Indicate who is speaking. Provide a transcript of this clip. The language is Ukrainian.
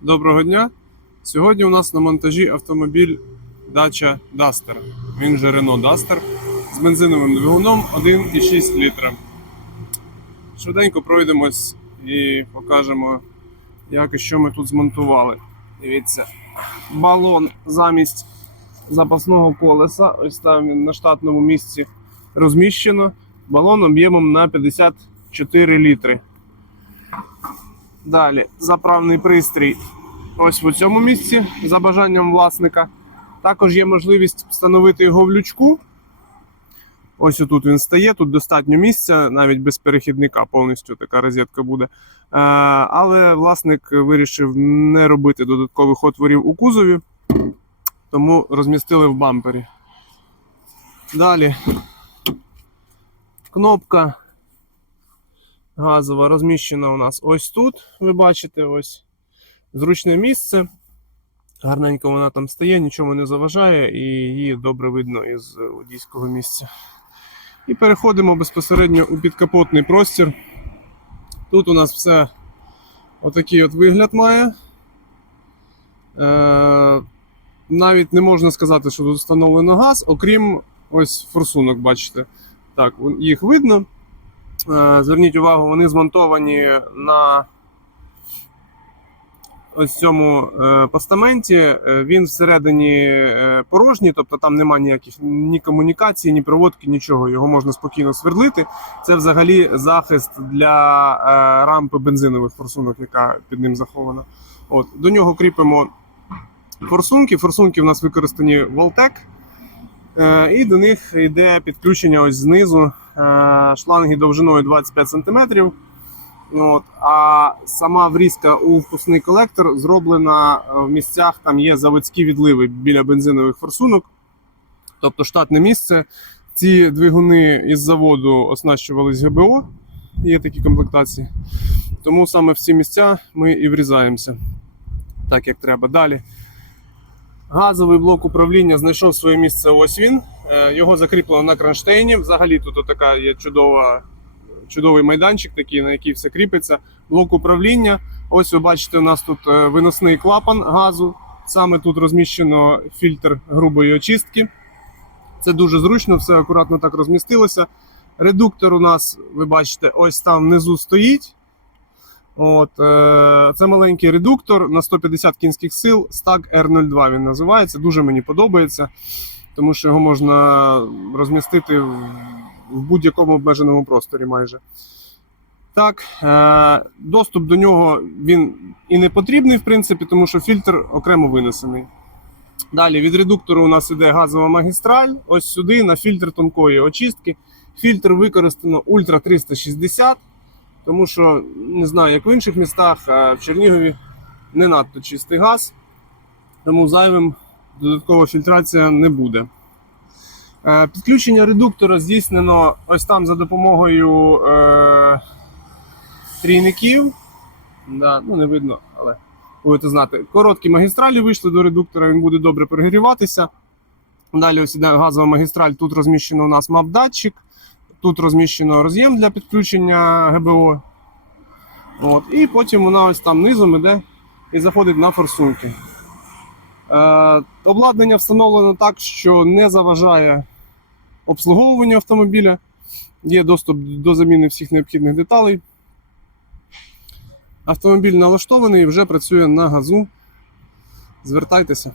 Speaker 1: Доброго дня! Сьогодні у нас на монтажі автомобіль Dacia Duster. Він же Renault Duster з бензиновим двигуном 1,6 літра. Швиденько пройдемось і покажемо, як і що ми тут змонтували. Дивіться, балон замість запасного колеса. Ось там він на штатному місці розміщено. Балон об'ємом на 54 літри. Далі заправний пристрій ось в цьому місці за бажанням власника. Також є можливість встановити його в лючку. Ось тут він стає, тут достатньо місця, навіть без перехідника повністю така розетка буде. Е, Але власник вирішив не робити додаткових отворів у кузові, тому розмістили в бампері. Далі кнопка газова розміщена у нас ось тут. Ви бачите, ось зручне місце. Гарненько вона там стає, нічому не заважає, і її добре видно із водійського місця. І переходимо безпосередньо у підкапотний простір. Тут у нас все отакий от вигляд має. Е, навіть не можна сказати, що тут встановлено газ, окрім ось форсунок, бачите. Так, їх видно. Е, Зверніть увагу, вони змонтовані на ось цьому е, постаменті. Е, Він всередині порожній, тобто там немає ніяких ні комунікації, ні проводки, нічого. Його можна спокійно свердлити. Це взагалі захист для рампи бензинових форсунок, яка під ним захована. От, до нього кріпимо форсунки. Форсунки в нас використані Voltec. Е, І до них йде підключення ось знизу е, шланги довжиною 25 см. От, а сама врізка у впускний колектор зроблена е, в місцях, там є заводські відливи біля бензинових форсунок. Тобто штатне місце. Ці двигуни із заводу оснащувались ГБО, є такі комплектації. Тому саме в ці місця ми і врізаємося так, як треба. Далі. Газовий блок управління знайшов своє місце. Ось він. Е, Його закріплено на кронштейні. Взагалі тут така є чудова, чудовий майданчик, такий, на який все кріпиться. Блок управління. Ось ви бачите, у нас тут е, виносний клапан газу. Саме тут розміщено фільтр грубої очистки. Це дуже зручно, все акуратно так розмістилося. Редуктор у нас, ви бачите, ось там внизу стоїть. От, е, Це маленький редуктор на 150 кінських сил, Stag R02 він називається. Дуже мені подобається, тому що його можна розмістити в, в будь-якому обмеженому просторі майже. Так, е, доступ до нього він і не потрібний, в принципі, тому що фільтр окремо винесений. Далі від редуктору у нас іде газова магістраль. Ось сюди на фільтр тонкої очистки. Фільтр використано Ультра 360 тому що не знаю, як в інших містах, а в Чернігові не надто чистий газ, тому зайвим додаткова фільтрація не буде. Е, Підключення редуктора здійснено ось там за допомогою е, трійників. Да, ну не видно, але будете знати. Короткі магістралі вийшли до редуктора, він буде добре перегріватися. Далі ось іде газова магістраль, тут розміщено у нас мап-датчик. Тут розміщено роз'єм для підключення ГБО. От, І потім вона ось там низом іде і заходить на форсунки. Е, обладнання встановлено так, що не заважає обслуговуванню автомобіля. Є доступ до заміни всіх необхідних деталей. Автомобіль налаштований і вже працює на газу. Звертайтеся.